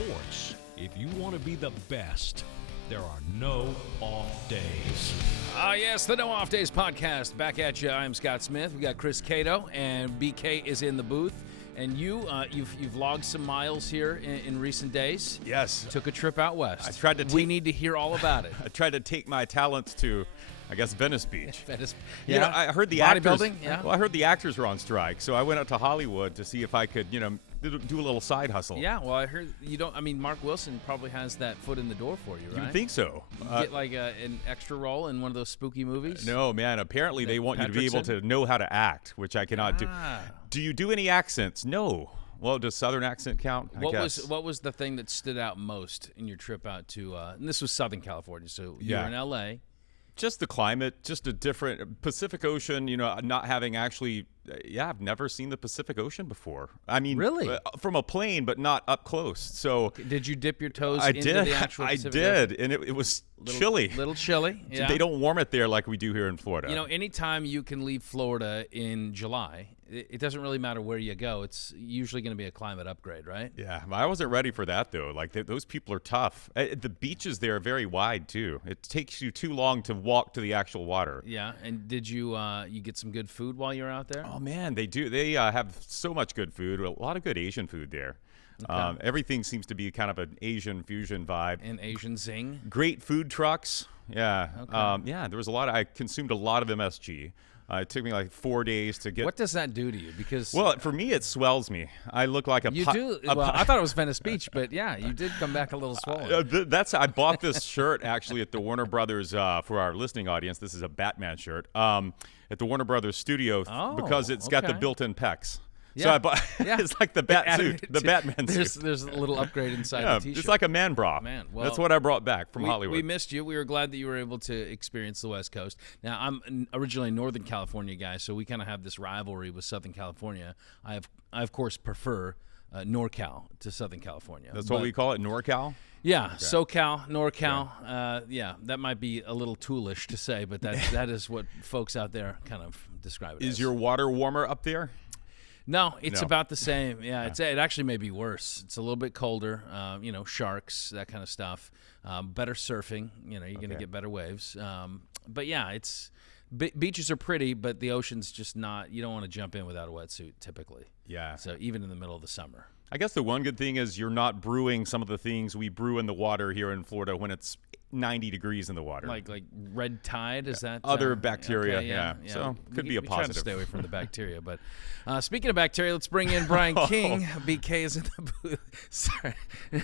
sports, if you want to be the best, there are no off days. Yes, the No Off Days podcast. Back at you. I'm Scott Smith. We got Chris Cato, and BK is in the booth. And you've logged some miles here in recent days. Yes. Took a trip out west. I tried to we need to hear all about it. I tried to take my talents to, I guess, Venice Beach. Venice. Yeah. You know, I heard the actors. Bodybuilding? Yeah. Well, I heard the actors were on strike, so I went out to Hollywood to see if I could, do a little side hustle. Yeah. Well, I heard you don't. I mean, Mark Wilson probably has that foot in the door for you, right? You would think so. You get like an extra role in one of those spooky movies. No, man. Apparently, they want you to be able to know how to act, which I cannot do. Do you do any accents? No. Well, does Southern accent count? What was the thing that stood out most in your trip out to? And this was Southern California, so you were in L.A. Just the climate, just a different Pacific Ocean. Not having actually. I've never seen the Pacific Ocean before. I mean, really, from a plane, but not up close. So, did you dip your toes into the actual Pacific Ocean? I did, and it was chilly. Little chilly. Yeah. They don't warm it there like we do here in Florida. Anytime you can leave Florida in July, it doesn't really matter where you go. It's usually going to be a climate upgrade, right? Yeah, I wasn't ready for that, though. Like, those people are tough. The beaches there are very wide, too. It takes you too long to walk to the actual water. Yeah, and did you get some good food while you were out there? Oh, man, they do. They have so much good food, a lot of good Asian food there. Okay. Everything seems to be kind of an Asian fusion vibe. An Asian zing? Great food trucks. Yeah. Okay. There was I consumed a lot of MSG. It took me like 4 days to get. What does that do to you? Because for me, it swells me. I look like a. You do. I thought it was Venice Beach, but yeah, you did come back a little swollen. I bought this shirt actually at the Warner Brothers for our listening audience. This is a Batman shirt at the Warner Brothers studio because it's got the built-in pecs. Yeah. So I bought. It's like the bat suit, the Batman suit. There's a little upgrade inside the T-shirt. It's like a man bra. Man, that's what I brought back from Hollywood. We missed you. We were glad that you were able to experience the West Coast. Now, I'm originally a Northern California guy, so we kind of have this rivalry with Southern California. I of course prefer NorCal to Southern California. That's what we call it, NorCal. Yeah, okay. SoCal, NorCal. That might be a little toolish to say, but that is what folks out there kind of describe it as. Is your water warmer up there? No, it's about the same. Yeah, it actually may be worse. It's a little bit colder. Sharks, that kind of stuff. Better surfing. You're going to get better waves. But yeah, beaches are pretty, but the ocean's just not. You don't want to jump in without a wetsuit typically. Yeah. So even in the middle of the summer. I guess the one good thing is you're not brewing some of the things we brew in the water here in Florida when it's 90 degrees in the water. Like red tide, is that? Other bacteria, okay, yeah. So could be a positive. We try to stay away from the bacteria. But speaking of bacteria, let's bring in Brian King. BK is in the booth. Sorry.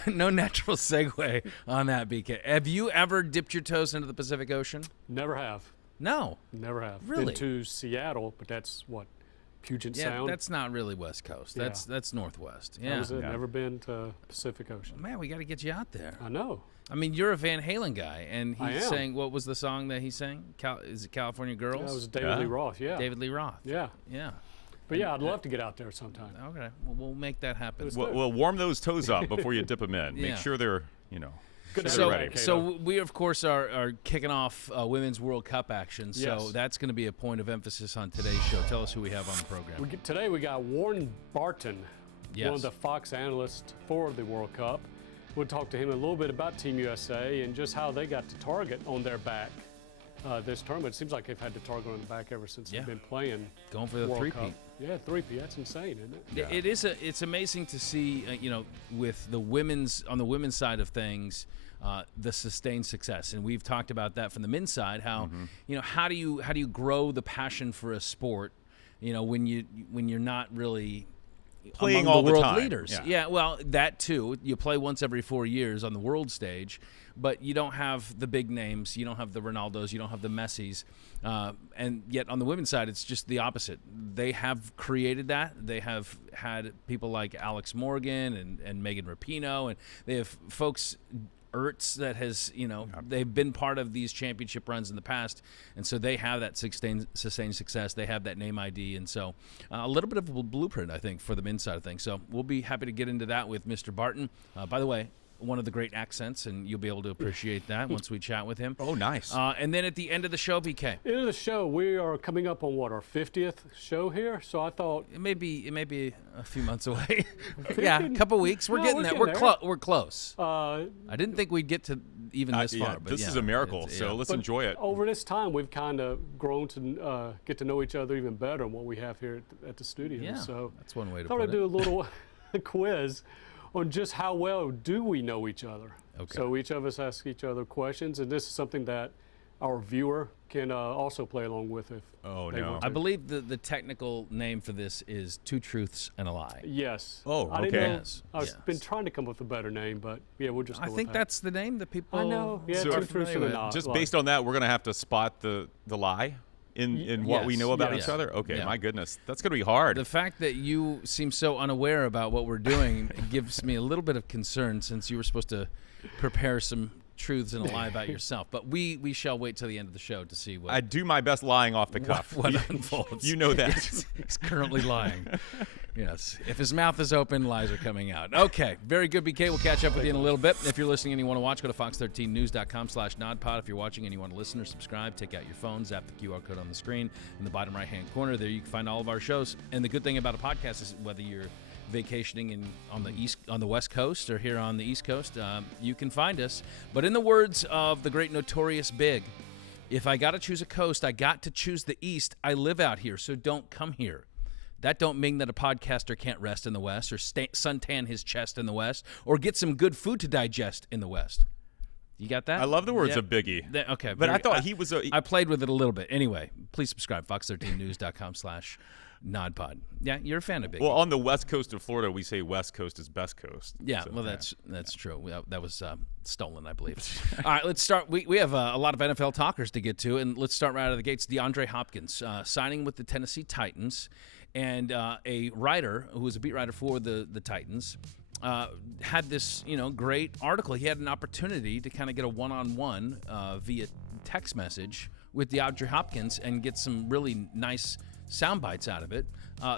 No natural segue on that, BK. Have you ever dipped your toes into the Pacific Ocean? Never have. No. Never have. Really? Been to Seattle, but that's what? Puget Sound? That's not really West Coast. That's Northwest. Yeah. That was it. Never been to Pacific Ocean. Man, we got to get you out there. I know. I mean, you're a Van Halen guy, and he sang, what was the song that he sang? Is it California Girls? That was David Lee Roth, yeah. David Lee Roth. Yeah. Yeah. But yeah, I'd love to get out there sometime. Okay. Well, we'll make that happen. We'll warm those toes up before you dip them in. Make sure they're, Good so we, of course, are kicking off Women's World Cup action. So that's going to be a point of emphasis on today's show. Tell us who we have on the program. Today we got Warren Barton, one of the Fox analysts for the World Cup. We'll talk to him a little bit about Team USA and just how they got to target on their back this tournament. It seems like they've had the target on the back ever since they've been playing. Going for the three-peat. Yeah, three-peat. That's insane, isn't it? Yeah. It's amazing to see, with the on the women's side of things, the sustained success, and we've talked about that from the men's side. How how do you grow the passion for a sport? When you're not really playing among all the world time. leaders. Yeah, well, that too. You play once every 4 years on the world stage, but you don't have the big names. You don't have the Ronaldos. You don't have the Messis. And yet on the women's side, it's just the opposite. They have created that. They have had people like Alex Morgan and Megan Rapinoe, and they have folks Ertz that has, they've been part of these championship runs in the past, and so they have that sustained success. They have that name ID, and so a little bit of a blueprint, I think, for the men's side of things. So we'll be happy to get into that with Mr. Barton. By the way, one of the great accents, and you'll be able to appreciate that once we chat with him. Oh, nice. And then at the end of the show, BK. End of the show, we are coming up on our 50th show here. So I thought it may be a few months away. Yeah, a couple weeks. We're getting there. We're close. I didn't think we'd get to even this far. But this is a miracle. So let's enjoy it. Over this time, we've kind of grown to get to know each other even better than what we have here at the studio. Yeah, so that's one way to put it. I thought I'd do a little quiz on just how well do we know each other. Okay. So each of us ask each other questions, and this is something that our viewer can also play along with if they want to. I believe the technical name for this is Two Truths and a Lie. Yes. Oh, I okay. didn't know. I've been trying to come up with a better name, but yeah, we'll just go I with think that. that's the name that people I know. Yeah, So Two Truths and a Lie. Just based on that, we're going to have to spot the lie in what we know about each other? Okay, my goodness. That's going to be hard. The fact that you seem so unaware about what we're doing gives me a little bit of concern, since you were supposed to prepare some truths and a lie about yourself. But we shall wait till the end of the show to see what I do my best lying off the cuff. What unfolds. You know that. He's currently lying. Yes. If his mouth is open, lies are coming out. Okay. Very good, BK. We'll catch up with you in a little bit. If you're listening and you want to watch, go to fox13news.com/nodpod. If you're watching and you want to listen or subscribe, take out your phone, zap the QR code on the screen in the bottom right-hand corner. There you can find all of our shows. And the good thing about a podcast is whether you're vacationing on the West Coast or here on the East Coast, you can find us. But in the words of the great Notorious Big, if I got to choose a coast, I got to choose the East. I live out here, so don't come here. That don't mean that a podcaster can't rest in the West or suntan his chest in the West or get some good food to digest in the West. You got that? I love the words of Biggie. Okay. But I thought he was I played with it a little bit. Anyway, please subscribe, fox13news.com/nodpod. Yeah, you're a fan of Biggie. Well, on the West Coast of Florida, we say West Coast is best coast. Yeah, so, that's true. That was stolen, I believe. All right, let's start. We have a lot of NFL talkers to get to, and let's start right out of the gates. DeAndre Hopkins signing with the Tennessee Titans, and a writer who was a beat writer for the Titans had this great article. He had an opportunity to kind of get a one-on-one via text message with DeAndre Hopkins and get some really nice sound bites out of it.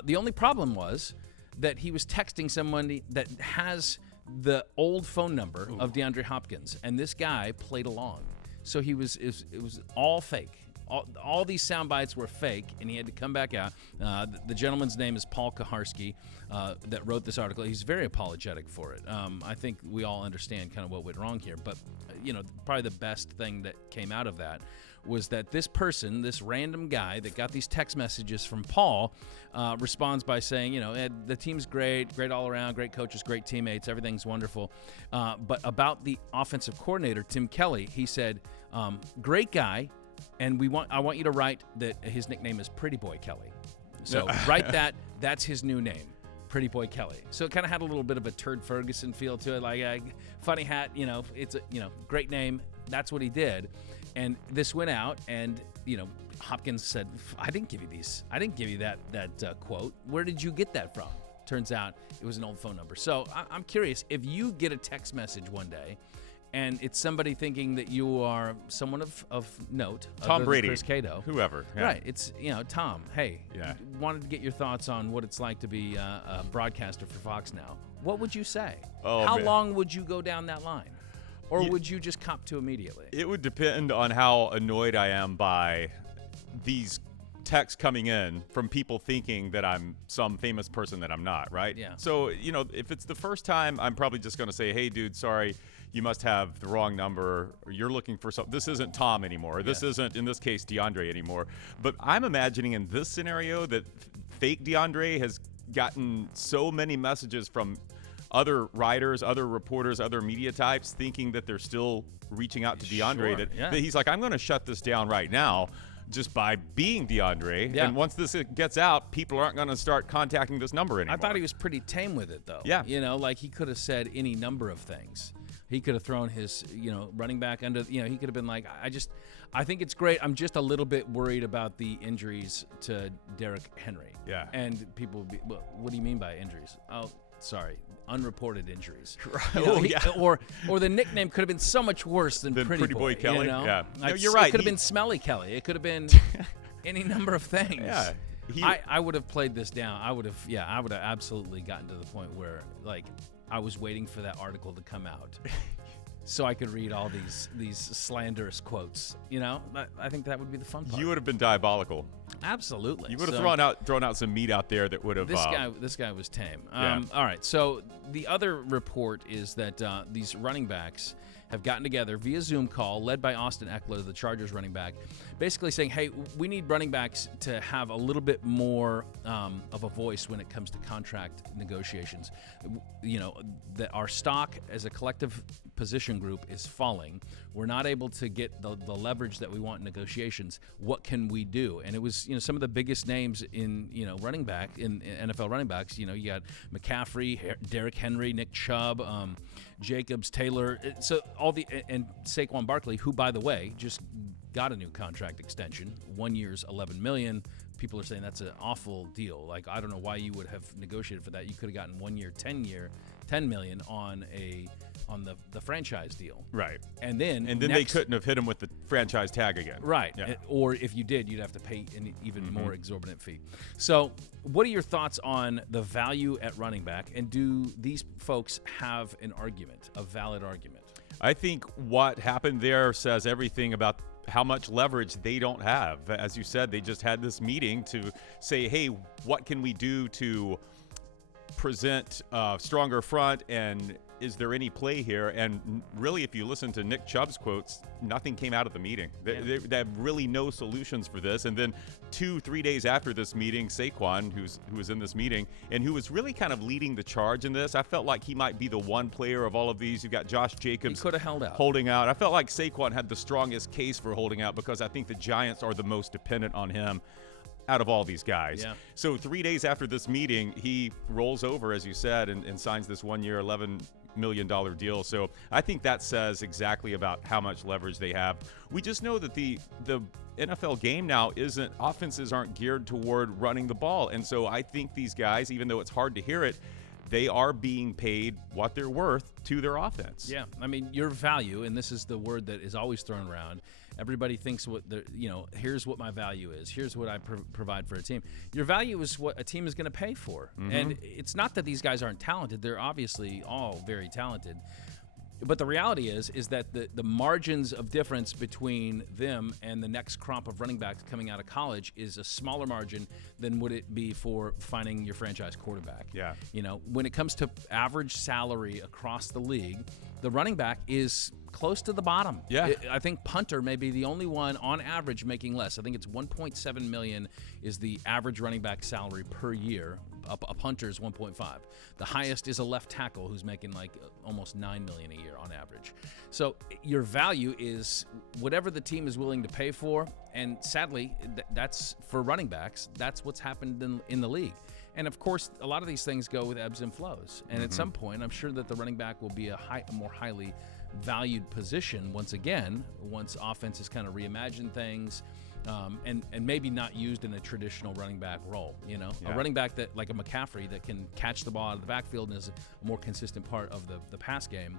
The only problem was that he was texting someone that has the old phone number of DeAndre Hopkins, and this guy played along. So it was all fake. All these sound bites were fake, and he had to come back out. The gentleman's name is Paul Kaharski that wrote this article. He's very apologetic for it. I think we all understand kind of what went wrong here, but probably the best thing that came out of that was that this person, this random guy that got these text messages from Paul, responds by saying, the team's great all around, great coaches, great teammates, everything's wonderful. But about the offensive coordinator, Tim Kelly, he said, great guy, and I want you to write that his nickname is Pretty Boy Kelly. So write that. That's his new name, Pretty Boy Kelly. So it kind of had a little bit of a Turd Ferguson feel to it, like funny hat. It's a great name. That's what he did. And this went out, and Hopkins said, "I didn't give you these. I didn't give you that quote. Where did you get that from?" Turns out it was an old phone number. So I'm curious, if you get a text message one day, and it's somebody thinking that you are someone of note, Tom Brady, Chris Cato, whoever, right? It's Tom. Hey, yeah. Wanted to get your thoughts on what it's like to be a broadcaster for Fox now. What would you say? Oh, How man. long would you go down that line? Or would you just cop to immediately? It would depend on how annoyed I am by these texts coming in from people thinking that I'm some famous person that I'm not, right? Yeah. So, if it's the first time, I'm probably just going to say, hey, dude, sorry, you must have the wrong number. Or you're looking for something. This isn't Tom anymore. This isn't, in this case, DeAndre anymore. But I'm imagining in this scenario that fake DeAndre has gotten so many messages from other writers, other reporters, other media types thinking that they're still reaching out to DeAndre, that he's like, I'm going to shut this down right now just by being DeAndre. Yeah. And once this gets out, people aren't going to start contacting this number anymore. I thought he was pretty tame with it, though. Yeah. Like he could have said any number of things. He could have thrown his, running back under, he could have been like, I think it's great. I'm just a little bit worried about the injuries to Derrick Henry. Yeah. And people would be, well, what do you mean by injuries? Oh, sorry. Unreported injuries. Or the nickname could have been so much worse than Pretty Boy Kelly. Yeah. You're right. It could have been Smelly Kelly. It could have been any number of things. Yeah. I would have played this down. I would have absolutely gotten to the point where, like, I was waiting for that article to come out so I could read all these slanderous quotes. You know, I think that would be the fun part. You would have been diabolical. Absolutely. You would have thrown out some meat out there that would have. This guy was tame. Yeah. All right. So the other report is that these running backs have gotten together via Zoom call, led by Austin Eckler, the Chargers running back, basically saying, hey, we need running backs to have a little bit more of a voice when it comes to contract negotiations. You know, that our stock as a collective position group is falling. We're not able to get the leverage that we want in negotiations. What can we do? And it was, some of the biggest names in, running back, in NFL running backs. You got McCaffrey, Derrick Henry, Nick Chubb, Jacobs, Taylor, and Saquon Barkley, who, by the way, just got a new contract extension, 1 year's $11 million. People are saying that's an awful deal. Like, I don't know why you would have negotiated for that. You could have gotten 1 year, $10 million on the franchise deal. Right. And then they couldn't have hit him with the franchise tag again. Right. Yeah. Or if you did, you'd have to pay an even more exorbitant fee. So what are your thoughts on the value at running back, and do these folks have an argument, a valid argument? I think what happened there says everything about how much leverage they don't have. As you said, they just had this meeting to say, hey, what can we do to present a stronger front, and is there any play here? And really, if you listen to Nick Chubb's quotes, nothing came out of the meeting. They have really no solutions for this. And then 2-3 days after this meeting, Saquon, who was in this meeting and who was really kind of leading the charge in this, I felt like he might be the one player of all of these. You got Josh Jacobs, he could have held out, holding out. I felt like Saquon had the strongest case for holding out because I think the Giants are the most dependent on him out of all these guys. Yeah. So 3 days after this meeting, he rolls over, as you said, and signs this 1 year, $11 million deal. So I think that says exactly about how much leverage they have. We just know that the NFL game now offenses aren't geared toward running the ball. And so I think these guys, even though it's hard to hear it, they are being paid what they're worth to their offense. Yeah. I mean, your value, and this is the word that is always thrown around. Everybody thinks here's what my value is. Here's what I provide for a team. Your value is what a team is going to pay for. Mm-hmm. And it's not that these guys aren't talented. They're obviously all very talented. But the reality is that the margins of difference between them and the next crop of running backs coming out of college is a smaller margin than would it be for finding your franchise quarterback. Yeah. When it comes to average salary across the league, the running back is close to the bottom. Yeah. I think punter may be the only one on average making less. I think it's $1.7 million is the average running back salary per year. A punter is 1.5. The highest is a left tackle who's making like almost $9 million a year on average. So your value is whatever the team is willing to pay for, and sadly, that's for running backs. That's what's happened in the league. And of course, a lot of these things go with ebbs and flows. And at some point, I'm sure that the running back will be a more highly valued position once offenses kind of reimagine things. And maybe not used in a traditional running back role, a running back that like a McCaffrey that can catch the ball out of the backfield and is a more consistent part of the pass game.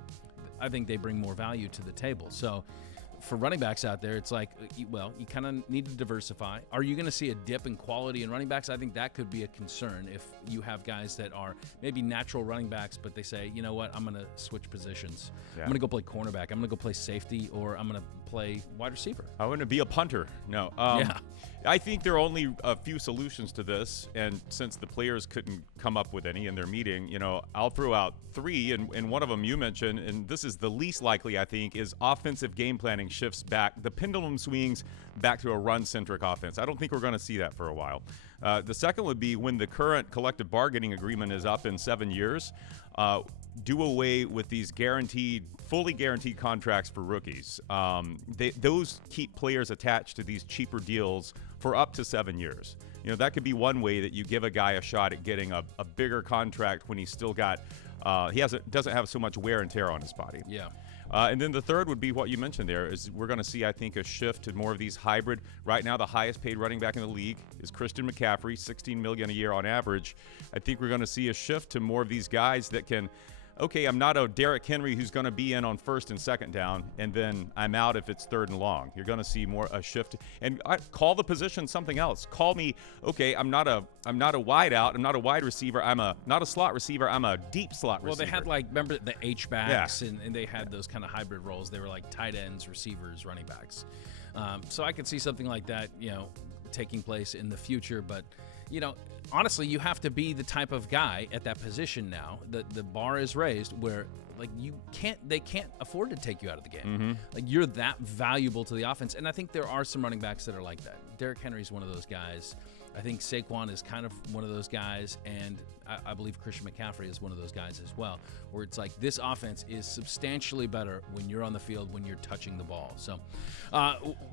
I think they bring more value to the table. So for running backs out there, it's like, well, you kind of need to diversify. Are you going to see a dip in quality in running backs? I think that could be a concern if you have guys that are maybe natural running backs, but they say, you know what, I'm going to switch positions. Yeah. I'm going to go play cornerback. I'm going to go play safety, or I'm going to play wide receiver. I want to be a punter. No. I think there are only a few solutions to this, and since the players couldn't come up with any in their meeting, I'll throw out three, and one of them you mentioned, and this is the least likely, I think, is offensive game planning shifts back. The pendulum swings back to a run-centric offense. I don't think we're going to see that for a while. The second would be when the current collective bargaining agreement is up in 7 years, do away with these fully guaranteed contracts for rookies. Those keep players attached to these cheaper deals for up to 7 years. That could be one way that you give a guy a shot at getting a bigger contract when he's still got doesn't have so much wear and tear on his body. Yeah. And then the third would be what you mentioned there is we're going to see, I think, a shift to more of these hybrid. Right now, the highest paid running back in the league is Christian McCaffrey, $16 million a year on average. I think we're going to see a shift to more of these guys that can okay, I'm not a Derrick Henry who's going to be in on first and second down, and then I'm out if it's third and long. You're going to see more a shift. And call the position something else. Call me, okay, I'm not a wide out. I'm not a wide receiver. I'm not a slot receiver. I'm a deep slot receiver. Well, they had remember the H-backs, and they had those kind of hybrid roles. They were like tight ends, receivers, running backs. So I could see something like that, taking place in the future. But, honestly, you have to be the type of guy at that position now. The bar is raised where they can't afford to take you out of the game. Mm-hmm. You're that valuable to the offense. And I think there are some running backs that are like that. Derrick Henry's one of those guys. I think Saquon is kind of one of those guys, and I believe Christian McCaffrey is one of those guys as well, where it's like this offense is substantially better when you're on the field, when you're touching the ball. So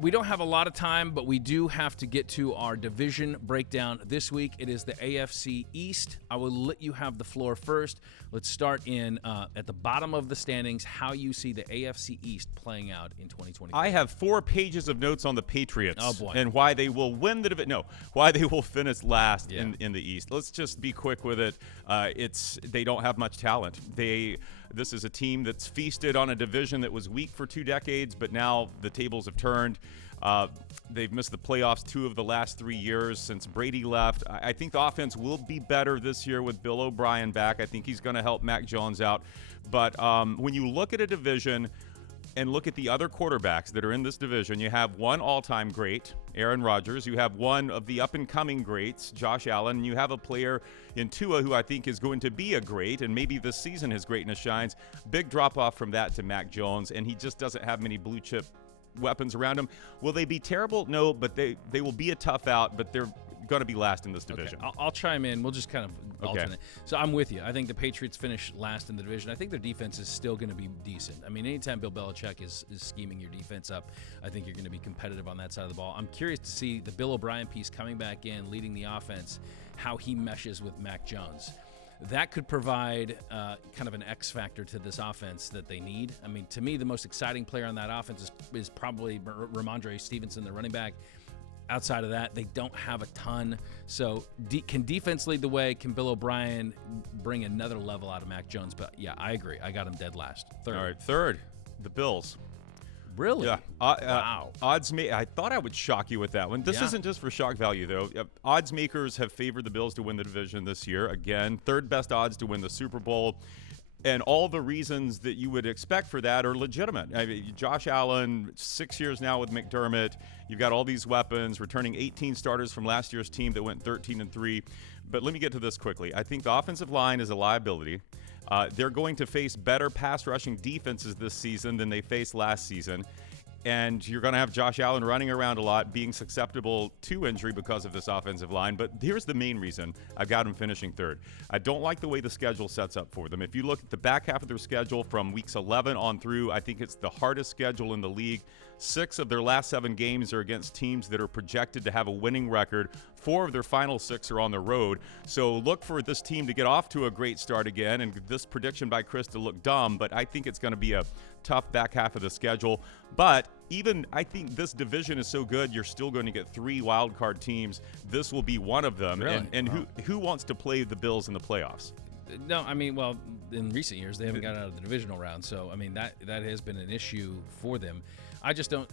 we don't have a lot of time, but we do have to get to our division breakdown this week. It is the AFC East. I will let you have the floor first. Let's start at the bottom of the standings, how you see the AFC East playing out in 2020. I have 4 pages of notes on the Patriots. Oh, boy. And why they will win the division. No, why they will finish last in the East. Let's just be quick with it. They don't have much talent. This is a team that's feasted on a division that was weak for 2 decades, but now the tables have turned. They've missed the playoffs 2 of the last 3 years since Brady left. I think the offense will be better this year with Bill O'Brien back. I think he's going to help Mac Jones out. But when you look at a division and look at the other quarterbacks that are in this division, you have one all-time great, Aaron Rodgers. You have one of the up-and-coming greats, Josh Allen. You have a player in Tua who I think is going to be a great, and maybe this season his greatness shines. Big drop-off from that to Mac Jones, and he just doesn't have many blue-chip weapons around him. Will they be terrible? No, but they will be a tough out, but they're going to be last in this division. Okay. I'll chime in. We'll just kind of alternate. So I'm with you. I think the Patriots finish last in the division. I think their defense is still going to be decent. I mean, anytime Bill Belichick is scheming your defense up, I think you're going to be competitive on that side of the ball. I'm curious to see the Bill O'Brien piece coming back in, leading the offense, how he meshes with Mac Jones. That could provide kind of an X factor to this offense that they need. I mean, to me, the most exciting player on that offense is probably Ramondre Stevenson, the running back. Outside of that, they don't have a ton. So can defense lead the way? Can Bill O'Brien bring another level out of Mac Jones? But, yeah, I agree. I got him dead last. Third. All right, third, the Bills. Really? Yeah. Wow. Odds I thought I would shock you with that one. This isn't just for shock value, though. Odds makers have favored the Bills to win the division this year. Again, third best odds to win the Super Bowl. And all the reasons that you would expect for that are legitimate. I mean, Josh Allen, 6 years now with McDermott. You've got all these weapons, returning 18 starters from last year's team that went 13-3. But let me get to this quickly. I think the offensive line is a liability. They're going to face better pass rushing defenses this season than they faced last season. And you're going to have Josh Allen running around a lot, being susceptible to injury because of this offensive line. But here's the main reason I've got him finishing third. I don't like the way the schedule sets up for them. If you look at the back half of their schedule from weeks 11 on through, I think it's the hardest schedule in the league. 6 of their last 7 games are against teams that are projected to have a winning record. 4 of their final 6 are on the road. So look for this team to get off to a great start again, and this prediction by Chris to look dumb, but I think it's going to be a tough back half of the schedule. But I think this division is so good, you're still going to get 3 wild card teams. This will be one of them. Really? And who wants to play the Bills in the playoffs? No, I mean, well, in recent years, they haven't gotten out of the divisional round. So, I mean, that has been an issue for them. I just don't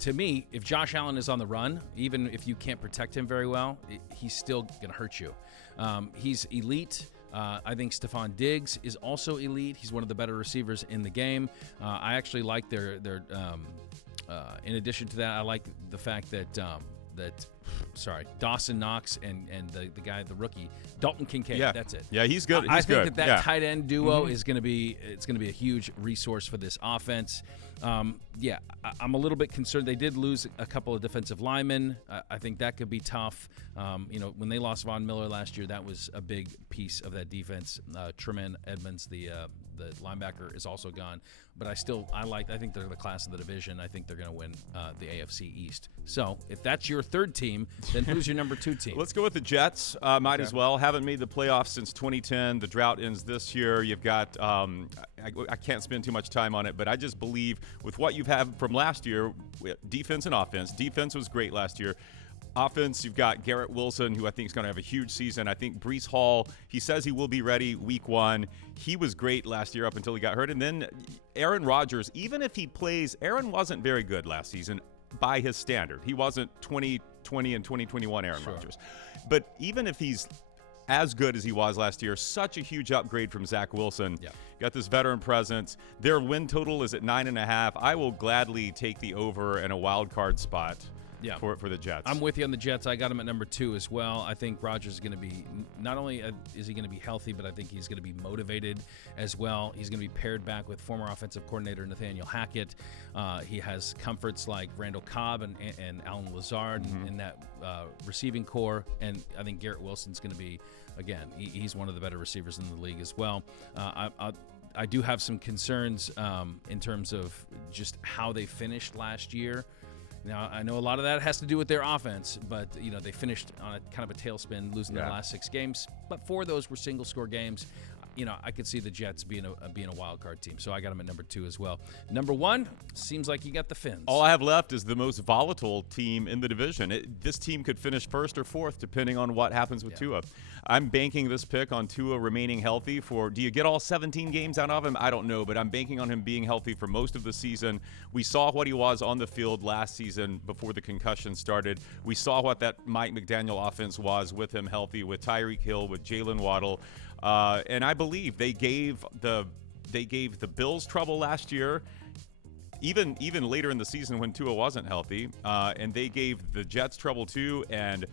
to me, if Josh Allen is on the run, even if you can't protect him very well, he's still going to hurt you. He's elite. I think Stephon Diggs is also elite. He's one of the better receivers in the game. I actually like their in addition to that, I like the fact that Dawson Knox and the guy, the rookie, Dalton Kincaid. Yeah. That's it. Yeah, he's good. I think that tight end duo is going to be a huge resource for this offense. I'm a little bit concerned. They did lose a couple of defensive linemen. I think that could be tough. When they lost Von Miller last year, that was a big piece of that defense. Tremaine Edmonds, the linebacker, is also gone. But I think they're the class of the division. I think they're going to win the AFC East. So if that's your third team, then who's your number 2 team? Let's go with the Jets. Might as well. Haven't made the playoffs since 2010. The drought ends this year. You've got I can't spend too much time on it, but I just believe with what you've had from last year, defense and offense. Defense was great last year. Offense, you've got Garrett Wilson, who I think is going to have a huge season. I think Breece Hall, he says he will be ready week 1. He was great last year up until he got hurt. And then Aaron Rodgers, even if he plays, Aaron wasn't very good last season by his standard. He wasn't 2020 and 2021 Aaron Rodgers. But even if he's as good as he was last year, such a huge upgrade from Zach Wilson. Yeah. Got this veteran presence. Their win total is at 9.5. I will gladly take the over and a wild card spot. Yeah. For the Jets. I'm with you on the Jets. I got him at number 2 as well. I think Rodgers is going to be, not only is he going to be healthy, but I think he's going to be motivated as well. He's going to be paired back with former offensive coordinator Nathaniel Hackett. He has comforts like Randall Cobb and Alan Lazard in that receiving core. And I think Garrett Wilson's going to be, again, he's one of the better receivers in the league as well. I do have some concerns in terms of just how they finished last year. Now, I know a lot of that has to do with their offense, but, they finished on a kind of a tailspin, losing their last 6 games. But 4 of those were single-score games. I could see the Jets being a wild card team, so I got them at number 2 as well. Number 1, seems like you got the Fins. All I have left is the most volatile team in the division. This team could finish 1st or 4th, depending on what happens with Tua. I'm banking this pick on Tua remaining healthy do you get all 17 games out of him? I don't know, but I'm banking on him being healthy for most of the season. We saw what he was on the field last season before the concussion started. We saw what that Mike McDaniel offense was with him healthy, with Tyreek Hill, with Jalen Waddle. And I believe they gave the Bills trouble last year, even later in the season when Tua wasn't healthy, and they gave the Jets trouble too. And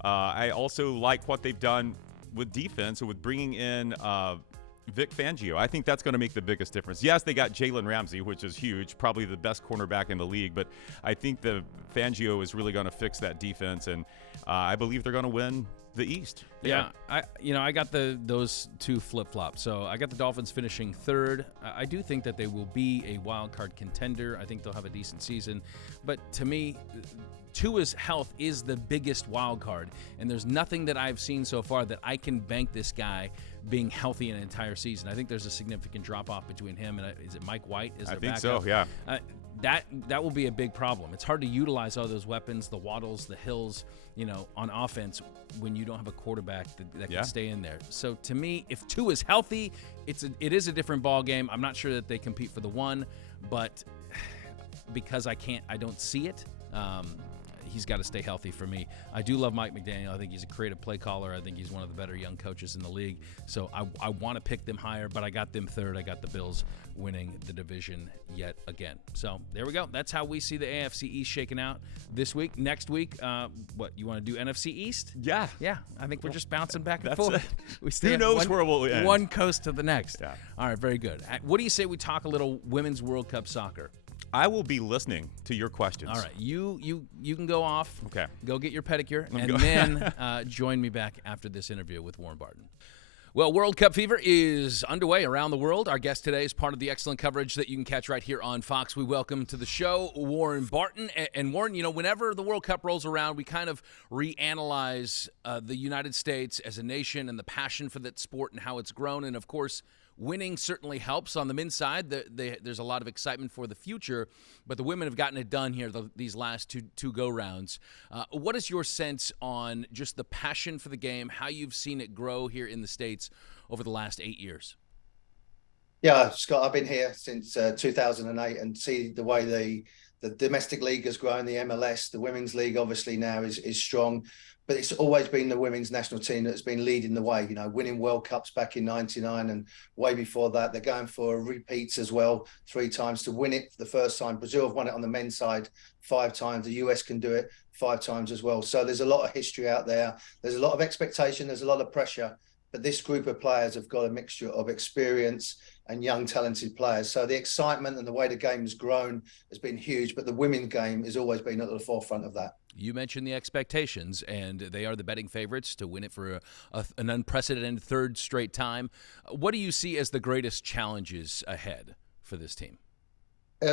I also like what they've done with defense and with bringing in Vic Fangio. I think that's going to make the biggest difference. Yes, they got Jalen Ramsey, which is huge, probably the best cornerback in the league, but I think the Fangio is really going to fix that defense, and I believe they're going to win the East. Yeah, I got those 2 flip-flops. So I got the Dolphins finishing 3rd. I do think that they will be a wild card contender. I think they'll have a decent season. But to me, Tua's health is the biggest wild card, and there's nothing that I've seen so far that I can bank this guy being healthy an entire season. I think there's a significant drop-off between him and is it Mike White? I think so, yeah. That will be a big problem. It's hard to utilize all those weapons, the Waddles, the Hills, on offense when you don't have a quarterback that can stay in there. So to me, if Tua is healthy, it is a different ball game. I'm not sure that they compete for the 1, but because I don't see it. He's got to stay healthy for me. I do love Mike McDaniel. I think he's a creative play caller. I think he's one of the better young coaches in the league. So I want to pick them higher, but I got them 3rd. I got the Bills winning the division yet again. So there we go. That's how we see the AFC East shaking out this week. Next week, what, you want to do NFC East? Yeah. Yeah. I think we're just bouncing back and forth. We Who knows where we'll end? One coast to the next. Yeah. All right, very good. What do you say we talk a little Women's World Cup soccer? I will be listening to your questions. All right, you can go off. Okay. Go get your pedicure, and then join me back after this interview with Warren Barton. Well, World Cup fever is underway around the world. Our guest today is part of the excellent coverage that you can catch right here on Fox. We welcome to the show Warren Barton. And Warren, whenever the World Cup rolls around, we kind of reanalyze the United States as a nation and the passion for that sport and how it's grown. And, of course, winning certainly helps on the men's side. There's a lot of excitement for the future, but the women have gotten it done here these last two go-rounds. What is your sense on just the passion for the game, how you've seen it grow here in the States over the last 8 years? Yeah, Scott, I've been here since 2008 and see the way the domestic league has grown, the MLS, the women's league obviously now is strong. But it's always been the women's national team that's been leading the way, winning World Cups back in '99 and way before that. They're going for repeats as well, 3 times to win it for the first time. Brazil have won it on the men's side 5 times. The US can do it 5 times as well. So there's a lot of history out there. There's a lot of expectation. There's a lot of pressure. But this group of players have got a mixture of experience and young, talented players. So the excitement and the way the game has grown has been huge. But the women's game has always been at the forefront of that. You mentioned the expectations, and they are the betting favorites to win it for an unprecedented 3rd straight time. What do you see as the greatest challenges ahead for this team?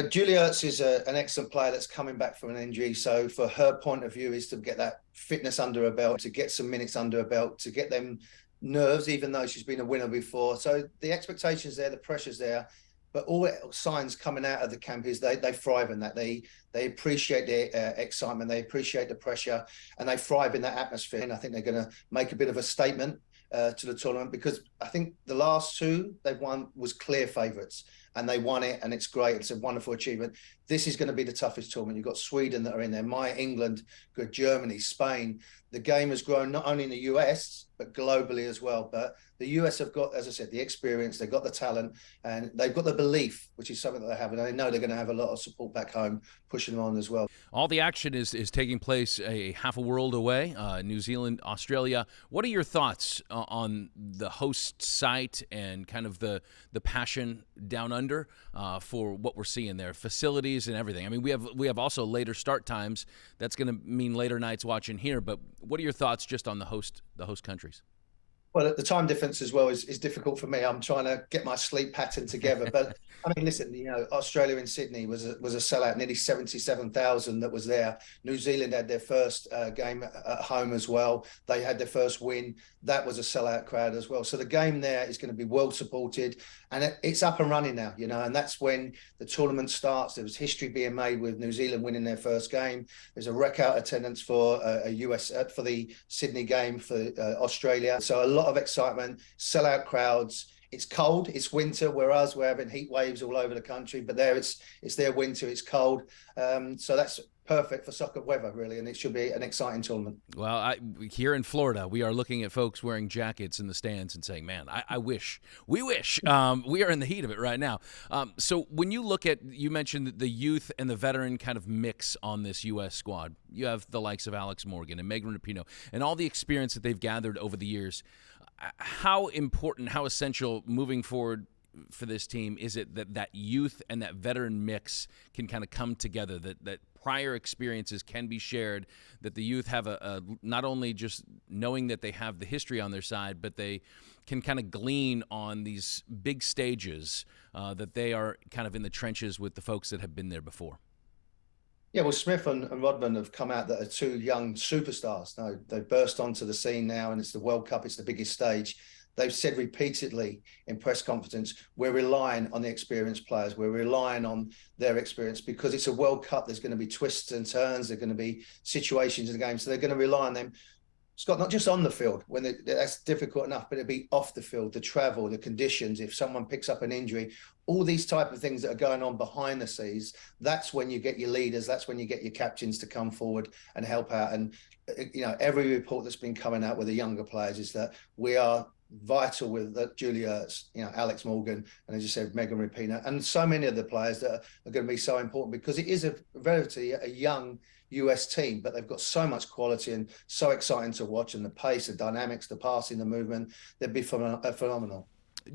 Julie Ertz is an excellent player that's coming back from an injury. So for her point of view is to get that fitness under her belt, to get some minutes under her belt, to get them nerves, even though she's been a winner before. So the expectations there, the pressure's there. But all signs coming out of the camp is they thrive in that. They appreciate the excitement, they appreciate the pressure, and they thrive in that atmosphere. And I think they're going to make a bit of a statement to the tournament, because I think the last two they've won was clear favourites, and they won it, and it's great. It's a wonderful achievement. This is going to be the toughest tournament. You've got Sweden that are in there, England, good Germany, Spain. The game has grown not only in the US, but globally as well. But the US have got, as I said, the experience, they've got the talent, and they've got the belief, which is something that they have. And they know they're going to have a lot of support back home, pushing them on as well. All the action is taking place a half a world away, New Zealand, Australia. What are your thoughts on the host site and kind of the passion down under for what we're seeing there, facilities and everything? I mean, we have also later start times. That's going to mean later nights watching here. But what are your thoughts just on the host countries? Well, the time difference as well is difficult for me. I'm trying to get my sleep pattern together. But I mean, listen, Australia in Sydney was a sellout, nearly 77,000 that was there. New Zealand had their first game at home as well. They had their first win. That was a sellout crowd as well. So the game there is going to be well supported, and it's up and running now, and that's when the tournament starts. There was history being made with New Zealand winning their first game. There's a wreck-out attendance for for the Sydney game for Australia. So a lot of excitement, sellout crowds. It's cold, it's winter, whereas we're having heat waves all over the country, but there it's their winter, it's cold. So that's perfect for soccer weather, really, and it should be an exciting tournament. Well, here in Florida, we are looking at folks wearing jackets in the stands and saying, man, we wish. We are in the heat of it right now. So when you look at, you mentioned the youth and the veteran kind of mix on this U.S. squad. You have the likes of Alex Morgan and Megan Rapinoe and all the experience that they've gathered over the years. How important, how essential moving forward for this team is it that youth and that veteran mix can kind of come together, that prior experiences can be shared, that the youth have a not only just knowing that they have the history on their side, but they can kind of glean on these big stages, that they are kind of in the trenches with the folks that have been there before? Yeah, well, Smith and Rodman have come out that are two young superstars. No, they've burst onto the scene now, and it's the World Cup. It's the biggest stage. They've said repeatedly in press conference, we're relying on the experienced players. We're relying on their experience because it's a World Cup. There's going to be twists and turns. There's going to be situations in the game. So they're going to rely on them. Scott, not just on the field, that's difficult enough, but it'll be off the field, the travel, the conditions, if someone picks up an injury, all these type of things that are going on behind the scenes. That's when you get your leaders. That's when you get your captains to come forward and help out. And, every report that's been coming out with the younger players is that we are vital with Julia, Alex Morgan, and as you said, Megan Rapinoe, and so many of the players that are going to be so important, because it is a young US team, but they've got so much quality and so exciting to watch, and the pace, the dynamics, the passing, the movement, they'd be phenomenal.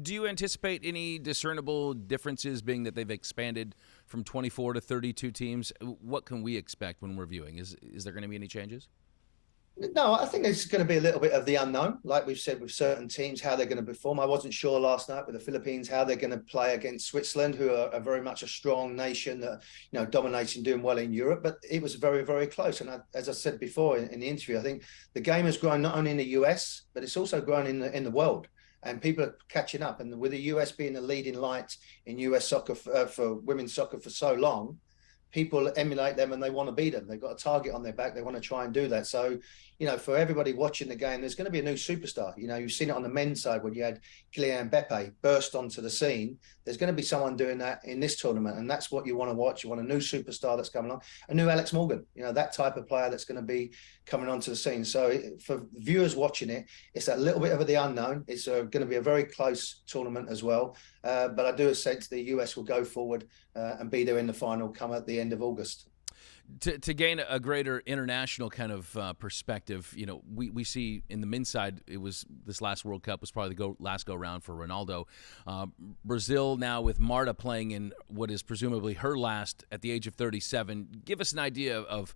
Do you anticipate any discernible differences, being that they've expanded from 24 to 32 teams? What can we expect when we're viewing? Is there going to be any changes? No, I think it's going to be a little bit of the unknown, like we've said with certain teams, how they're going to perform. I wasn't sure last night with the Philippines how they're going to play against Switzerland, who are very much a strong nation that dominating, doing well in Europe. But it was very, very close. And as I said before in the interview, I think the game has grown not only in the US, but it's also grown in the world. And people are catching up. And with the US being the leading light in US soccer for women's soccer for so long, people emulate them and they want to beat them. They've got a target on their back. They want to try and do that. So, for everybody watching the game, there's going to be a new superstar. You've seen it on the men's side when you had Kylian Mbappe burst onto the scene. There's going to be someone doing that in this tournament. And that's what you want to watch. You want a new superstar that's coming on, a new Alex Morgan, that type of player that's going to be coming onto the scene. So for viewers watching it, it's a little bit of the unknown. It's going to be a very close tournament as well. But I do sense the US will go forward and be there in the final come at the end of August. To gain a greater international kind of perspective, we see in the men's side, it was this last World Cup was probably the last go-round for Ronaldo. Brazil now with Marta playing in what is presumably her last at the age of 37. Give us an idea of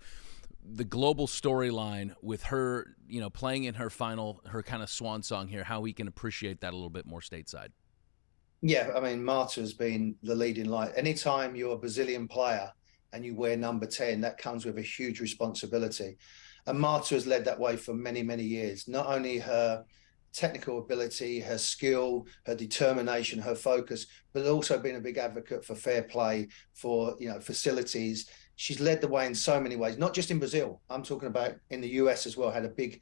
the global storyline with her, playing in her final, her kind of swan song here, how we can appreciate that a little bit more stateside. Yeah, I mean, Marta has been the leading light. Anytime you're a Brazilian player and you wear number 10, that comes with a huge responsibility. And Marta has led that way for many, many years. Not only her technical ability, her skill, her determination, her focus, but also being a big advocate for fair play, for facilities. She's led the way in so many ways, not just in Brazil. I'm talking about in the US as well, had a big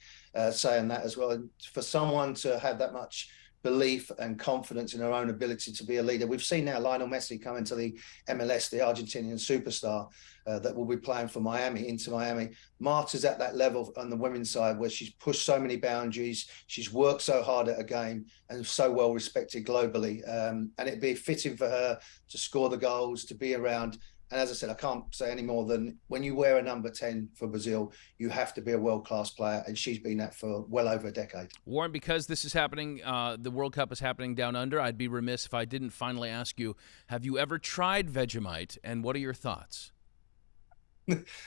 say in that as well. And for someone to have that much belief and confidence in her own ability to be a leader. We've seen now Lionel Messi come into the MLS, the Argentinian superstar that will be playing for Inter Miami. Marta's at that level on the women's side where she's pushed so many boundaries. She's worked so hard at a game and so well respected globally. And it'd be fitting for her to score the goals, to be around. And as I said, I can't say any more than when you wear a number 10 for Brazil, you have to be a world-class player, and she's been that for well over a decade. Warren, because this is happening, the World Cup is happening down under, I'd be remiss if I didn't finally ask you, have you ever tried Vegemite, and what are your thoughts?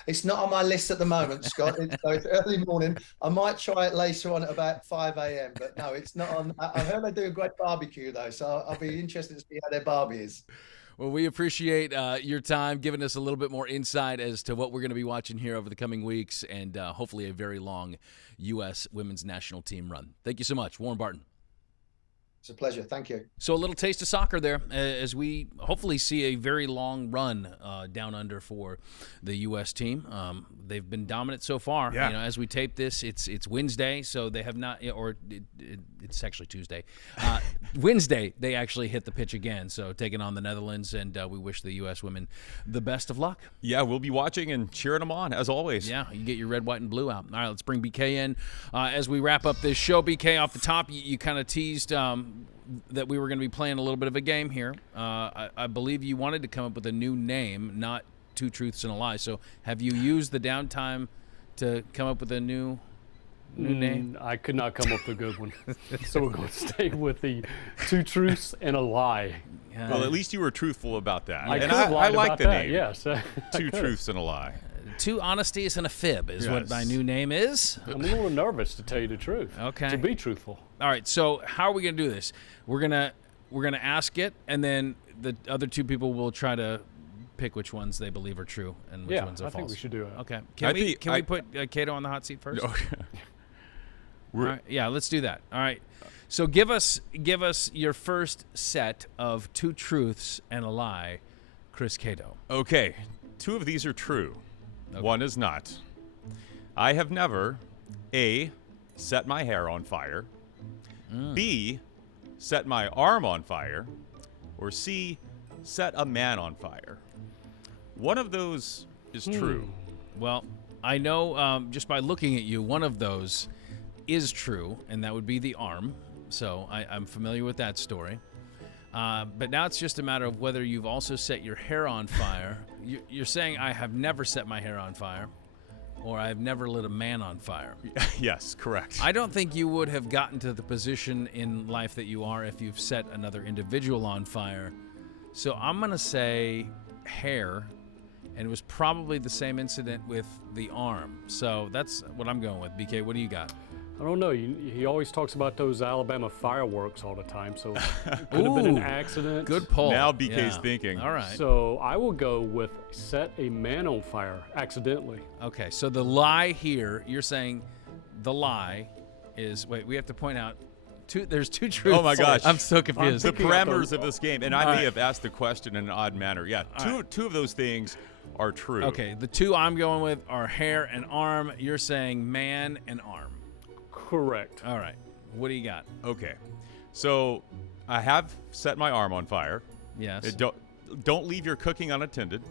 It's not on my list at the moment, Scott. It's early morning. I might try it later on at about 5 a.m., but no, it's not on. I heard they do a great barbecue, though, so I'll be interested to see how their barbie is. Well, we appreciate your time, giving us a little bit more insight as to what we're going to be watching here over the coming weeks and hopefully a very long U.S. women's national team run. Thank you so much, Warren Barton. It's a pleasure. Thank you. So a little taste of soccer there as we hopefully see a very long run down under for the U.S. team. They've been dominant so far. Yeah. As we tape this, it's Wednesday, so they have not, or it's actually Tuesday. Wednesday, they actually hit the pitch again, so taking on the Netherlands, and we wish the U.S. women the best of luck. Yeah, we'll be watching and cheering them on, as always. Yeah, you get your red, white, and blue out. All right, let's bring BK in. As we wrap up this show, BK, off the top, you kind of teased that we were going to be playing a little bit of a game here. I believe you wanted to come up with a new name, not Two Truths and a Lie. So have you used the downtime to come up with a new name? I could not come up with a good one. So we're going to stay with the Two Truths and a Lie. Well, at least you were truthful about that. I and could have I lied like about the that, name. yes. Two Truths and a Lie. Two honesties and a fib is what Yes. my new name is. I'm a little nervous, to tell you the truth. Okay. To be truthful. All right, so how are we going to do this? We're gonna ask it, and then the other two people will try to pick which ones they believe are true and which ones are I false. think we should do it. Okay. I Can we put Cato on the hot seat first? No. All right, yeah, let's do that. All right. So give us your first set of two truths and a lie, Chris Cato. Okay, two of these are true. Okay. One is not. I have never, A, set my hair on fire, B, set my arm on fire, or C, set a man on fire. One of those is true. Well, I know just by looking at you, one of those is true, and that would be the arm. So I'm familiar with that story. But now it's just a matter of whether you've also set your hair on fire. You're saying I have never set my hair on fire, or I have never lit a man on fire. Yes, correct. I don't think you would have gotten to the position in life that you are if you've set another individual on fire. So I'm going to say hair, and it was probably the same incident with the arm. So that's what I'm going with. BK, what do you got? I don't know. He always talks about those Alabama fireworks all the time, so it could have been an accident. Good pull. Now BK's thinking. All right. So I will go with set a man on fire accidentally. Okay, so the lie here, you're saying the lie is, wait, we have to point out, there's two truths. Oh my gosh. I'm so confused. The parameters of this game, and I may have asked the question in an odd manner. Yeah, two of those things are true. Okay, the two I'm going with are hair and arm. You're saying man and arm. Correct. All right. What do you got? Okay. So I have set my arm on fire. Yes. Don't leave your cooking unattended.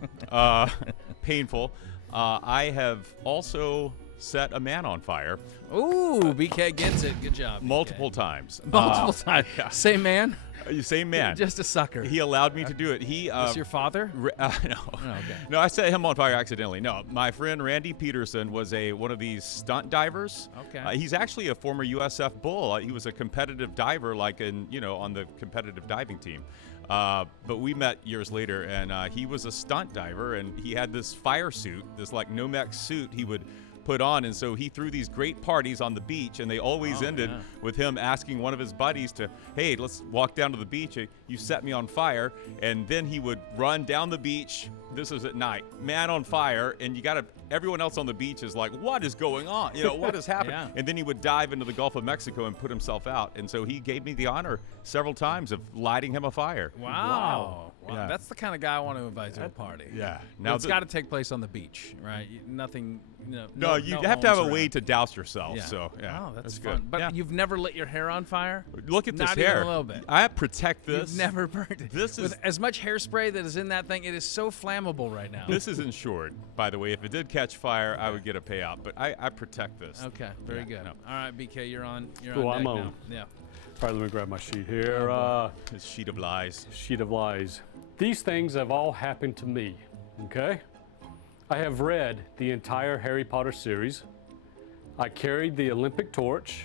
Painful. I have also set a man on fire. Ooh, BK gets it. Good job. BK. Multiple times. Multiple times. Yeah. Same man? Same man. Just a sucker. He allowed me to do it. He Is your father? No. Oh, okay. No, I set him on fire accidentally. No, my friend Randy Peterson was one of these stunt divers. Okay. He's actually a former USF Bull. He was a competitive diver, like on the competitive diving team. But we met years later, and he was a stunt diver, and he had this fire suit, this like Nomex suit. He would put on. And so he threw these great parties on the beach, and they always ended with him asking one of his buddies to, hey, let's walk down to the beach. You set me on fire. And then he would run down the beach. This is at night, man on fire, and everyone else on the beach is like, what is going on? What has happened? And then he would dive into the Gulf of Mexico and put himself out. And so he gave me the honor several times of lighting him a fire. Wow. Yeah. That's the kind of guy I want to invite to a party. Yeah. Now it's got to take place on the beach, right? Nothing. No, you have to have a way to douse yourself. Yeah. So Oh, that's good. fun. But you've never lit your hair on fire? Look at this Not hair. even a little bit. I protect this. You've never burned it. This is with as much hairspray that is in that thing. It is so flammable right now. This is insured, by the way. If it did catch fire, I would get a payout. But I protect this. Okay, very good. No. All right, BK, you're on. You're Cool, on. I'm deck on. now. Yeah. All right, let me grab my sheet here. This sheet of lies. Sheet of lies. These things have all happened to me, okay? I have read the entire Harry Potter series. I carried the Olympic torch,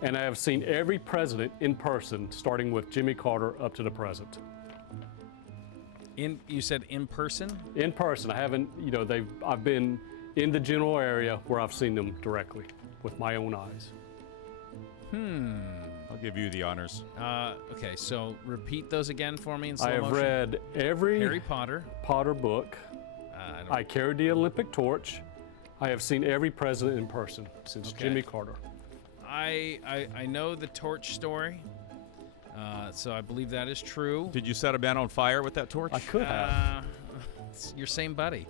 and I have seen every president in person, starting with Jimmy Carter up to the present. You said in person? In person. I haven't, I've been in the general area where I've seen them directly with my own eyes. I'll give you the honors. Okay, so repeat those again for me in slow I have motion. read every Harry Potter. Potter book. I carried the Olympic torch. I have seen every president in person since Jimmy Carter. I know the torch story, so I believe that is true. Did you set a man on fire with that torch? I could have. It's your same buddy.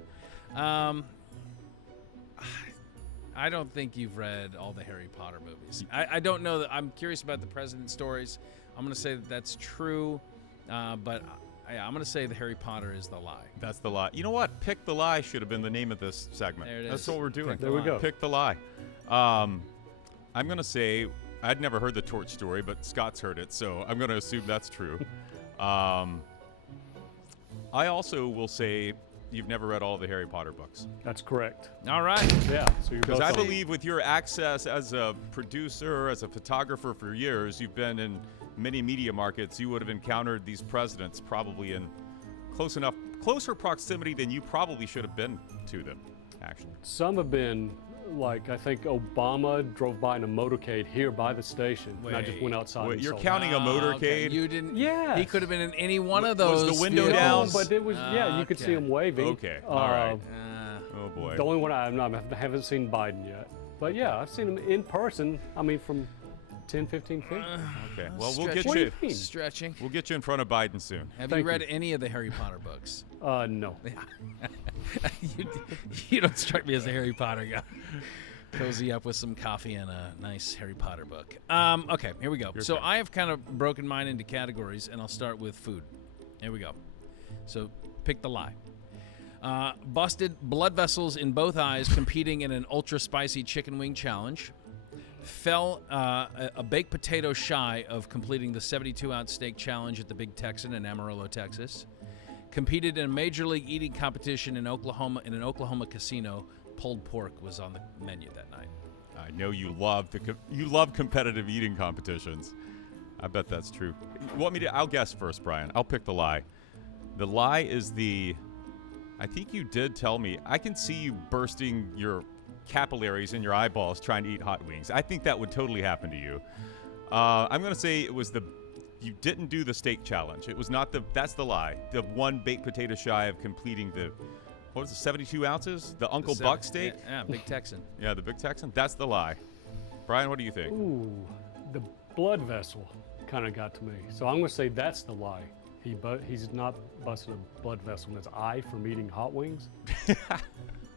I don't think you've read all the Harry Potter movies. I don't know that. I'm curious about the president stories. I'm going to say that that's true, but I'm going to say the Harry Potter is the lie. That's the lie. You know what? Pick the lie should have been the name of this segment. There it is. That's what we're doing. There we go. Pick the lie. I'm going to say, I'd never heard the torch story, but Scott's heard it, so I'm going to assume that's true. I also will say you've never read all the Harry Potter books. That's correct. All right. Yeah. So you're Because both I on. believe with your access as a producer, as a photographer for years, you've been in many media markets, you would have encountered these presidents probably in closer proximity than you probably should have been to them, actually. Some have been, like, I think Obama drove by in a motorcade here by the station, and I just went outside. Wait, and you're saw counting a motorcade? Okay. You didn't. Yes. He could have been in any one of Was those. the window it. down? No, but it was, you could see him waving. Okay, all right. Uh, Oh, boy. The only one I haven't seen Biden yet. But yeah, I've seen him in person, from 10, 15 feet. Okay, well, we'll Stretch. get What do you. you mean? Stretching. We'll get you in front of Biden soon. Have Thank you read you. any of the Harry Potter books? No. You don't strike me as a Harry Potter guy. Cozy up with some coffee and a nice Harry Potter book. Okay, here we go. So turn. I have kind of broken mine into categories, and I'll start with food. Here we go. So pick the lie. Busted blood vessels in both eyes competing in an ultra spicy chicken wing challenge. Fell a baked potato shy of completing the 72-ounce steak challenge at the Big Texan in Amarillo, Texas. Competed in a major league eating competition in Oklahoma in an Oklahoma casino. Pulled pork was on the menu that night. I know you love competitive eating competitions. I bet that's true. You want me to? I'll guess first, Brian. I'll pick the lie. The lie is I think you did tell me. I can see you bursting your capillaries in your eyeballs trying to eat hot wings. I think that would totally happen to you. I'm going to say it was you didn't do the steak challenge. It was not that's the lie. The one baked potato shy of completing what was it, 72 ounces? The Uncle Buck steak? Yeah, Big Texan. Yeah, the Big Texan. That's the lie. Brian, what do you think? Ooh, the blood vessel kind of got to me. So I'm going to say that's the lie. He's not busting a blood vessel in his eye from eating hot wings.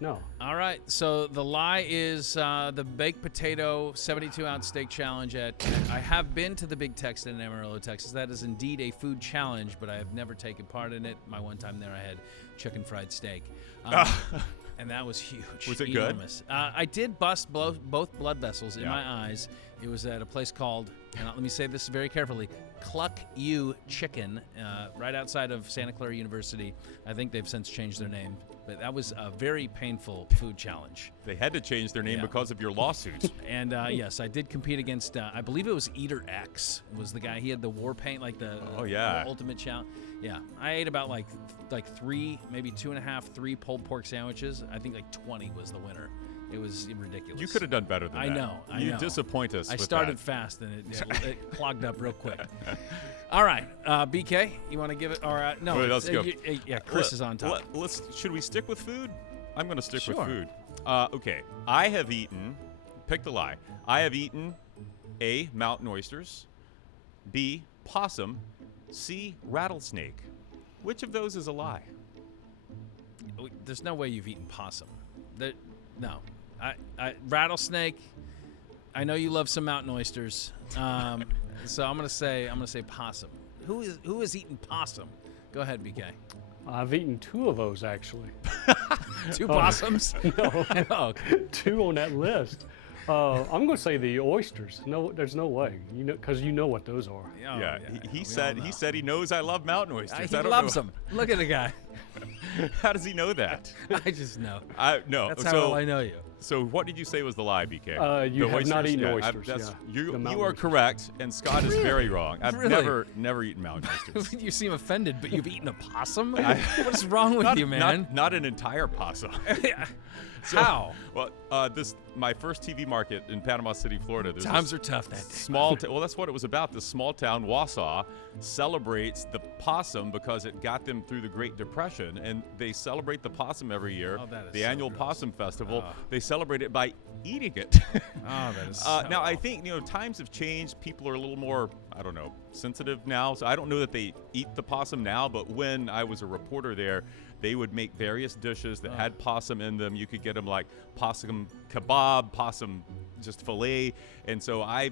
No. All right, so the lie is the baked potato 72-ounce steak challenge I have been to the Big Texan in Amarillo, Texas. That is indeed a food challenge, but I have never taken part in it. My one time there, I had chicken fried steak. And that was huge. Was it enormous. I did bust both blood vessels in my eyes. It was at a place called, and let me say this very carefully, Cluck U Chicken, right outside of Santa Clara University. I think they've since changed their name. But that was a very painful food challenge. They had to change their name Yeah. because of your lawsuits. And yes, I did compete against, I believe it was Eater X was the guy. He had the war paint, like the ultimate challenge. Yeah, I ate about like 3, maybe 2.5, 3 pulled pork sandwiches. I think like 20 was the winner. It was ridiculous. You could have done better than that. I You know. disappoint us. I with started that. fast and it clogged up real quick. All right, BK, you want to give it? Or no, Wait, let's go. Yeah, Chris is on top. Should we stick with food? I'm going to stick Sure. with food. Okay. I have eaten. Pick the lie. I have eaten A, mountain oysters, B, possum, C, rattlesnake. Which of those is a lie? There's no way you've eaten possum. No, rattlesnake. I know you love some mountain oysters, so I'm gonna say possum. Who has eaten possum? Go ahead, BK. I've eaten 2 of those actually. 2 possums? No, Oh, okay. 2 on that list. I'm going to say the oysters. No, there's no way. Because you know what those are. Oh, yeah. He we said all know. he said he knows I love mountain oysters. He I don't loves know. them. Look at the guy. How does he know that? I just know. No. That's how so well I know you. So what did you say was the lie, BK? You The have not oysters? eaten Yeah, oysters. The You mountain are oysters. correct, and Scott is very wrong. I've Really? never eaten mountain oysters. You seem offended, but you've eaten a possum? What's wrong with you, man? Not an entire possum. How? Well, my first TV market in Panama City, Florida. There's Times this are tough that day. small. Well, that's what it was about. The small town Wausau celebrates the possum because it got them through the Great Depression, and they celebrate the possum every year. Oh, that is the so annual gross. Possum Festival. Oh. They celebrate it by eating it. Oh, that is so Now, I awful. think times have changed. People are a little more, I don't know, sensitive now. So I don't know that they eat the possum now, but when I was a reporter there, they would make various dishes that had possum in them. You could get them like possum kebab, possum just fillet. And so I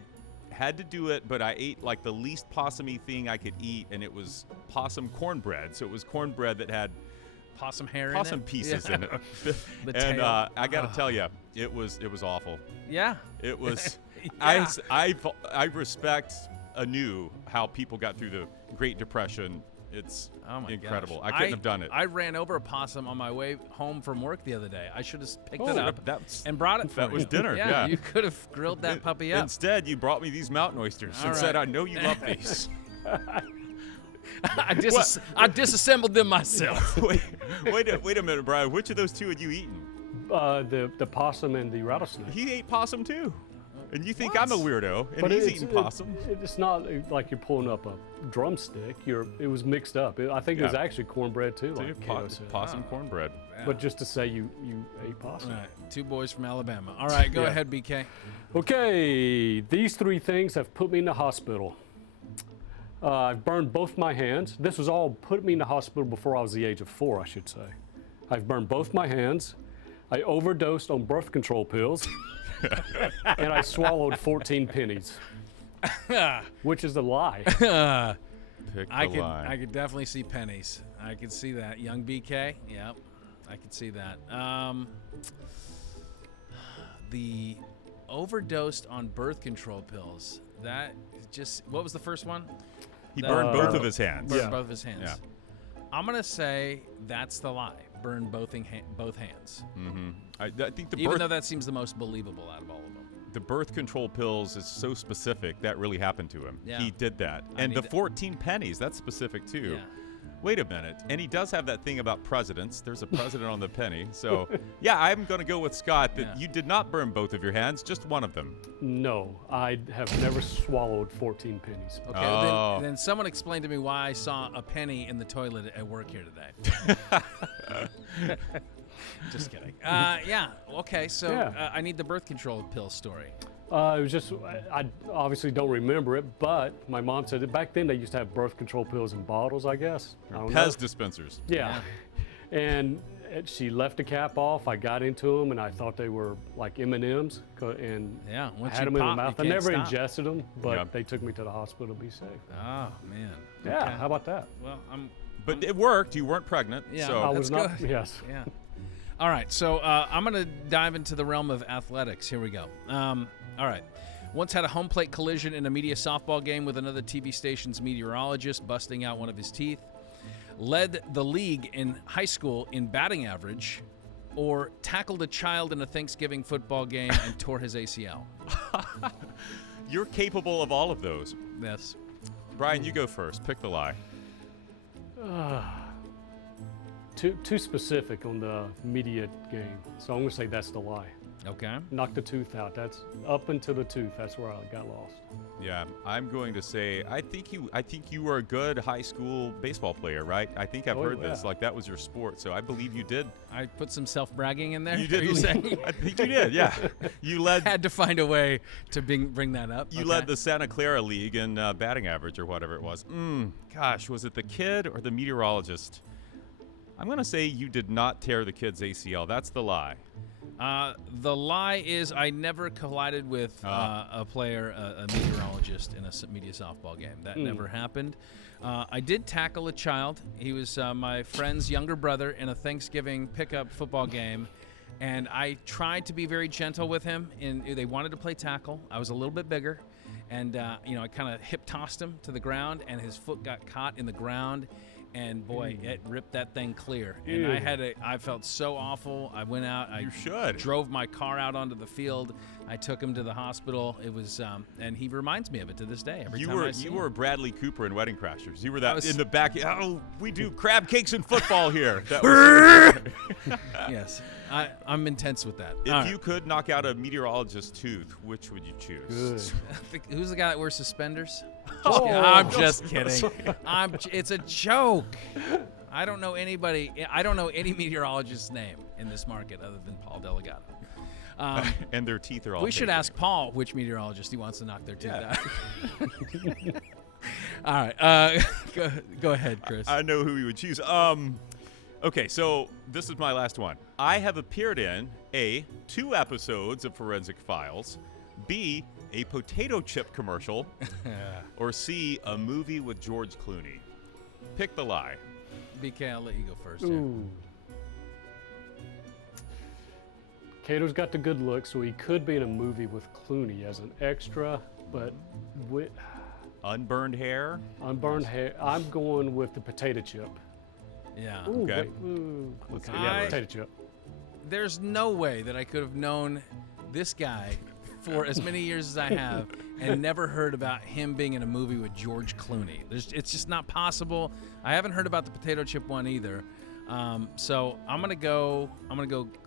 had to do it, but I ate like the least possumy thing I could eat, and it was possum cornbread. So it was cornbread that had possum hair possum in it? pieces Yeah. in it. The And tail. I got to tell you, it was awful. Yeah. It was. Yeah. I respect anew how people got through the Great Depression. It's Oh my incredible. gosh. I couldn't have done it. I ran over a possum on my way home from work the other day. I should have picked it Oh, up that's- and brought it for that you. was dinner, Yeah, yeah. you could have grilled that puppy up. Instead, you brought me these mountain oysters All and said, right. "I know you love these." I disassembled them myself. wait a minute, Brian. Which of those 2 had you eaten? The possum and the rattlesnake. He ate possum too, and you think I'm a weirdo, and he's eating possum. It's not like you're pulling up a drumstick. It was mixed up. I think it was Yeah. actually cornbread too, See, like Cato said. possum cornbread. But just to say you ate possum. All right, 2 boys from Alabama. All right, go Yeah. ahead, BK. Okay, these 3 things have put me in the hospital. I've burned both my hands. This was all put me in the hospital before I was the age of 4, I should say. I've burned both my hands. I overdosed on birth control pills. And I swallowed 14 pennies. Which is a lie. Pick the I line. could definitely see pennies. I could see that. Young BK. Yep. I could see that. The overdosed on birth control pills. That just, what was the first one? He burned both of his hands. Burned Yeah. both of his hands. Yeah. I'm gonna say that's the lie. Burn both hands. I think Even though that seems the most believable out of all of them. the birth control pills is so specific that really happened to him. Yeah. He did that. I And the need to- 14 pennies, that's specific too. Yeah. Wait a minute. And he does have that thing about presidents. There's a president on the penny. So, yeah, I'm going to go with Scott that Yeah. you did not burn both of your hands, just one of them. No, I have never swallowed 14 pennies. Okay, Oh. then someone explain to me why I saw a penny in the toilet at work here today. Just kidding. Yeah, okay, so Yeah. I need the birth control pill story. It was just, I obviously don't remember it, but my mom said that back then they used to have birth control pills in bottles, I guess. I don't know. Pez dispensers. Yeah. And she left the cap off. I got into them, and I thought they were like M&Ms, and Yeah, I once had you them in my pop, mouth. I you can't never stop. ingested them, but Yeah. they took me to the hospital to be safe. Oh, man. Yeah, Okay. how about that? Well, But it worked. You weren't pregnant. Yeah. So I That's was not, good. yes. Yeah. All right, so I'm going to dive into the realm of athletics. Here we go. All right. Once had a home plate collision in a media softball game with another TV station's meteorologist, busting out one of his teeth. Led the league in high school in batting average, or tackled a child in a Thanksgiving football game and tore his ACL. you're capable of all of those. Yes. Brian, you go first. Pick the lie. Too specific on the media game, so I'm going to say that's the lie. Okay. Knocked the tooth out. That's up into the tooth. That's where I got lost. Yeah, I'm going to say I think you were a good high school baseball player, right? I think I've heard this. Like that was your sport, so I believe you did. I put some self-bragging in there. You did. Are you saying? I think you did. Yeah, you led. Had to find a way to bring that up. You led the Santa Clara League in batting average or whatever it was. Gosh, was it the kid or the meteorologist? I'm going to say you did not tear the kid's ACL. That's the lie. The lie is I never collided with a player, a meteorologist in a media softball game. That never happened. I did tackle a child. He was my friend's younger brother in a Thanksgiving pickup football game, and I tried to be very gentle with him. They wanted to play tackle. I was a little bit bigger, and I kind of hip tossed him to the ground, and his foot got caught in the ground. And boy, it ripped that thing clear. And I felt so awful. I went out. I drove my car out onto the field. I took him to the hospital. It was, and he reminds me of it to this day. Every time I see you were Bradley Cooper in Wedding Crashers. You were that in the back. Oh, we do crab cakes and football here. That was yes, I'm intense with that. If you could knock out a meteorologist's tooth, which would you choose? Who's the guy that wears suspenders? I'm just kidding. It's a joke. I don't know anybody. I don't know any meteorologist's name in this market other than Paul Delgado. And their teeth are all. We should ask Paul which meteorologist he wants to knock their tooth out. All right. Go ahead, Chris. I know who we would choose. Okay, so this is my last one. I have appeared in A, 2 episodes of Forensic Files, B, a potato chip commercial, or C, a movie with George Clooney. Pick the lie. BK, I'll let you go first. Ooh. Cato's got the good look, so he could be in a movie with Clooney as an extra, but with unburned hair? Unburned hair. I'm going with the potato chip. Yeah. Ooh, okay. Okay, yeah, potato chip. There's no way that I could have known this guy for as many years as I have and never heard about him being in a movie with George Clooney. It's just not possible. I haven't heard about the potato chip one either. So I'm gonna go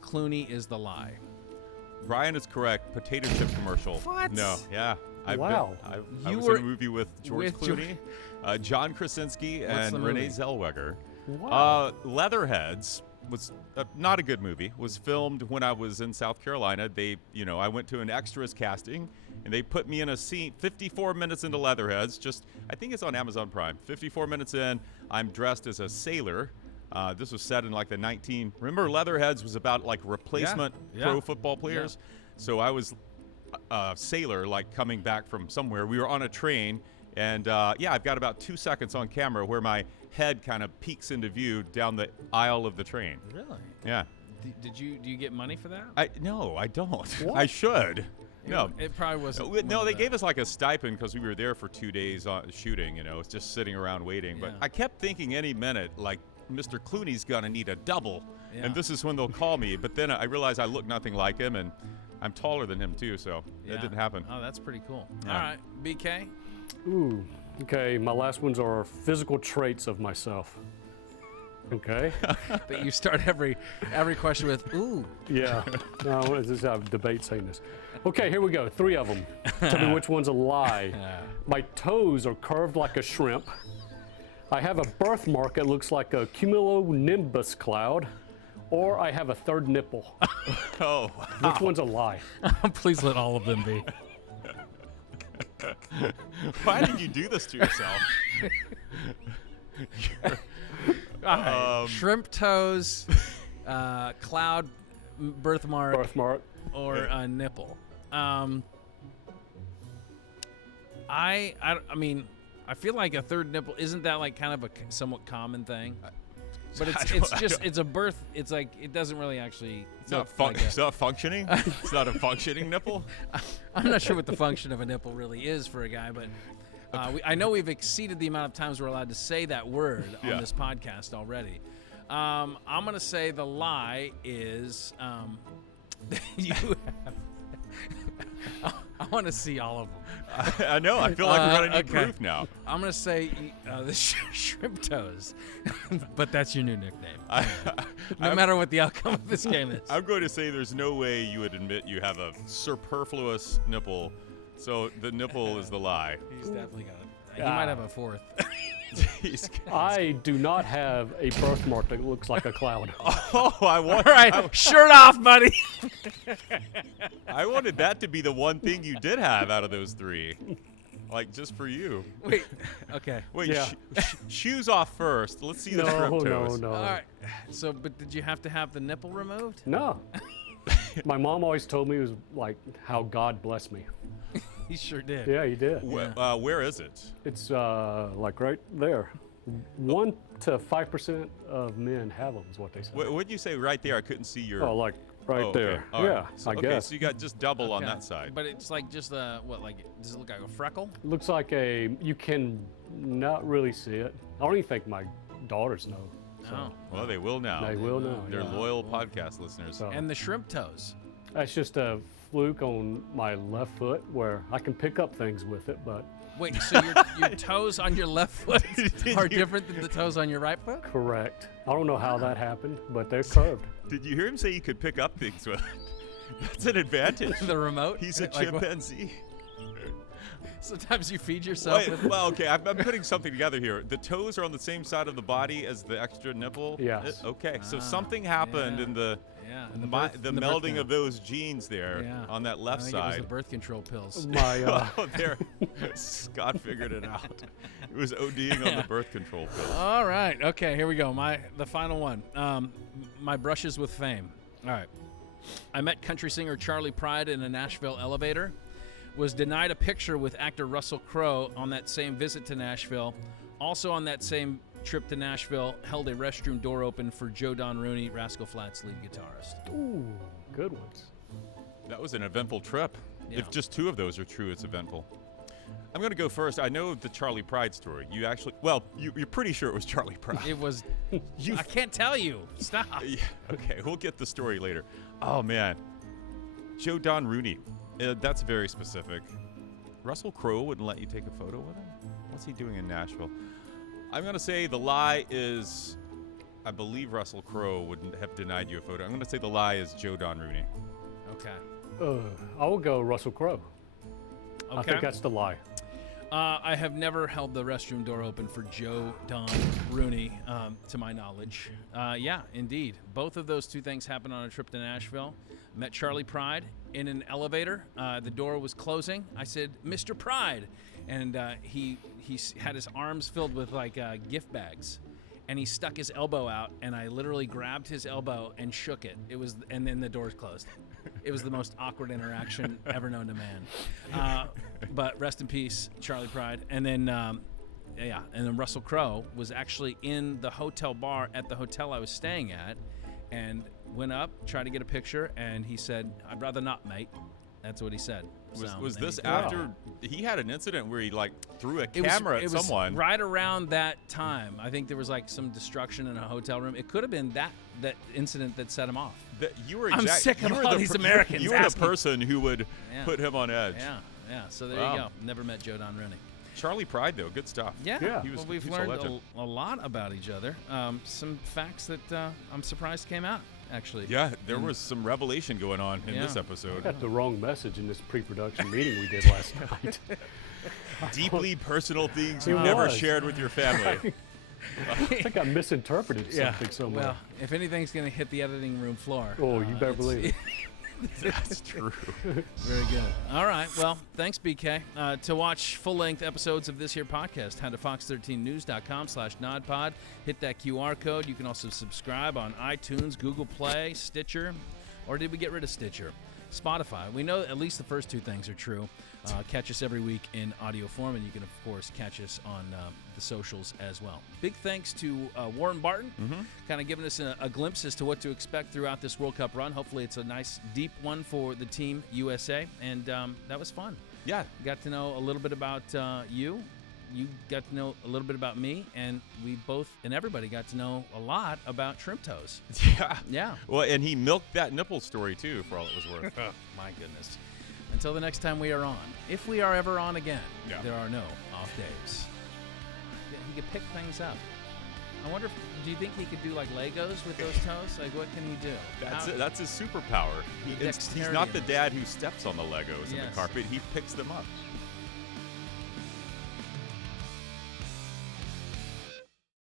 Clooney is the lie. Brian is correct. Potato chip commercial. What? No. Yeah. I was in a movie with George Clooney, John Krasinski, and Renee Zellweger. Wow. Leatherheads was not a good movie. Was filmed when I was in South Carolina. I went to an extras casting, and they put me in a scene 54 minutes into Leatherheads. I think it's on Amazon Prime. 54 minutes in, I'm dressed as a sailor. This was set in like the remember Leatherheads was about like replacement pro football players. Yeah. So I was a sailor, like coming back from somewhere. We were on a train, and I've got about 2 seconds on camera where my head kind of peeks into view down the aisle of the train. Really? Yeah. Do you get money for that? No, I don't. What? I should. No, it probably wasn't. No, they gave us like a stipend because we were there for 2 days shooting. It's just sitting around waiting. Yeah. But I kept thinking any minute, like Mr. Clooney's gonna need a double, and this is when they'll call me. But then I realized I look nothing like him, and I'm taller than him too, so that didn't happen. Oh, that's pretty cool. Yeah. All right, BK. Ooh. Okay, my last ones are physical traits of myself. Okay. That you start every question with ooh. Yeah. No, this is how debate saying this. Okay, here we go. 3 of them. Tell me which one's a lie. My toes are curved like a shrimp. I have a birthmark that looks like a cumulonimbus cloud, or I have a third nipple. Oh. Which one's a lie? Please let all of them be. Why did you do this to yourself? Shrimp toes, cloud birthmark, or a nipple. I mean, I feel like a third nipple, isn't that like kind of a somewhat common thing? But it's a birth. It's like it doesn't really actually. It's not functioning. It's not a functioning nipple. I'm not sure what the function of a nipple really is for a guy, but I know we've exceeded the amount of times we're allowed to say that word on this podcast already. I'm gonna say the lie is you have. want to see all of them. I know. I feel like we're going to need proof now. I'm going to say the shrimp toes, but that's your new nickname. No matter what the outcome of this game is. I'm going to say there's no way you would admit you have a superfluous nipple. So the nipple is the lie. He's definitely got it. He might have a fourth. I do not have a birthmark that looks like a cloud. Oh, All right, shirt off, buddy. I wanted that to be the one thing you did have out of those three. Like, just for you. Wait, okay. Wait, Yeah. shoes off first. Let's see the shrimp toes. No. All right. So, but did you have to have the nipple removed? No. My mom always told me it was like how God blessed me. He sure did. Yeah, he did. Where is it? It's like right there. 1 to 5% of men have them, is what they say. What did you say right there? I couldn't see your. Oh, like right okay. there. All Yeah, right. So, I guess. so you got just double on Okay. that side. But it's like just like, does it look like a freckle? Looks like you can not really see it. I don't even think my daughters know. So Oh. Well, they will now. they will know. They're yeah. loyal podcast listeners. So And the shrimp toes. that's just a fluke on my left foot where I can pick up things with it, but Wait, so your toes on your left foot are different than the toes on your right foot? correct. I don't know how that happened, but they're curved. Did you hear him say you could pick up things with it? That's an advantage. The remote? He's a Like what? chimpanzee. Sometimes you feed yourself with it. Well, okay, I'm putting something together here. The toes are on the same side of the body as the extra nipple? Yes. Okay, so something happened yeah. in the Yeah, the, in the birth melding canal. of those genes there Yeah. on that I left think it was side. the birth control pills. My Oh, there. Scott figured it out. It was ODing on the birth control pills. All right. Okay, here we go. The final one. My brushes with fame. All right. I met country singer Charlie Pride in a Nashville elevator. Was denied a picture with actor Russell Crowe on that same visit to Nashville. Also on that same trip to Nashville, held a restroom door open for Joe Don Rooney, Rascal Flatts lead guitarist. Ooh, good ones. That was an eventful trip. Yeah. If just two of those are true, it's eventful. I'm going to go first. I know the Charlie Pride story. You actually, well, you're pretty sure it was Charlie Pride. It was. I can't tell you. Stop. Yeah, okay, we'll get the story later. Oh, man. Joe Don Rooney. That's very specific. Russell Crowe wouldn't let you take a photo with him? What's he doing in Nashville? I'm going to say the lie is, I believe Russell Crowe wouldn't have denied you a photo. I'm going to say the lie is Joe Don Rooney. Okay. I will go Russell Crowe. Okay. I think that's the lie. I have never held the restroom door open for Joe Don Rooney, to my knowledge. Yeah, indeed. Both of those two things happened on a trip to Nashville. Met Charlie Pride in an elevator. The door was closing. I said, "Mr. Pride," and he had his arms filled with like gift bags, and he stuck his elbow out, and I literally grabbed his elbow and shook it. And then the doors closed. It was the most awkward interaction ever known to man. But rest in peace, Charlie Pride. And then, and then Russell Crowe was actually in the hotel bar at the hotel I was staying at, and went up, tried to get a picture, and he said, "I'd rather not, mate." That's what he said. Was this he after he had an incident where he like threw a camera at someone? Was right around that time. I think there was like some destruction in a hotel room. It could have been that incident that set him off. I'm sick of all these Americans You were asking. the person who would put him on edge. Yeah. So there Wow. you go. Never met Joe Don Rooney. Charlie Pride, though, good stuff. Yeah. He was, Well, we've he was a learned legend. a lot about each other. Some facts that I'm surprised came out, actually. Yeah, there was some revelation going on in this Yeah. I episode. got the wrong message in this pre-production meeting we did last night. Deeply personal things you It never was. shared with your family. I think I misinterpreted something somewhere. Well, if anything's going to hit the editing room floor. Oh, you better believe it. That's true. Very good. All right. Well, thanks, BK. To watch full-length episodes of this here podcast, head to fox13news.com/nodpod. Hit that QR code. You can also subscribe on iTunes, Google Play, Stitcher, or did we get rid of Stitcher? Spotify. We know at least the first two things are true. Catch us every week in audio form, and you can, of course, catch us on the socials as well. Big thanks to Warren Barton, kind of giving us a glimpse as to what to expect throughout this World Cup run. Hopefully it's a nice, deep one for the Team USA, and that was fun. Yeah. Got to know a little bit about you. You got to know a little bit about me, and we both and everybody got to know a lot about shrimp toes. Yeah. Yeah. Well, and he milked that nipple story, too, for all it was worth. My goodness. Until the next time we are on, if we are ever on again, there are no off days. He could pick things up. I wonder, do you think he could do like Legos with those toes? Like, what can he do? That's his superpower. He's not the dad who steps on the Legos in the carpet. He picks them up.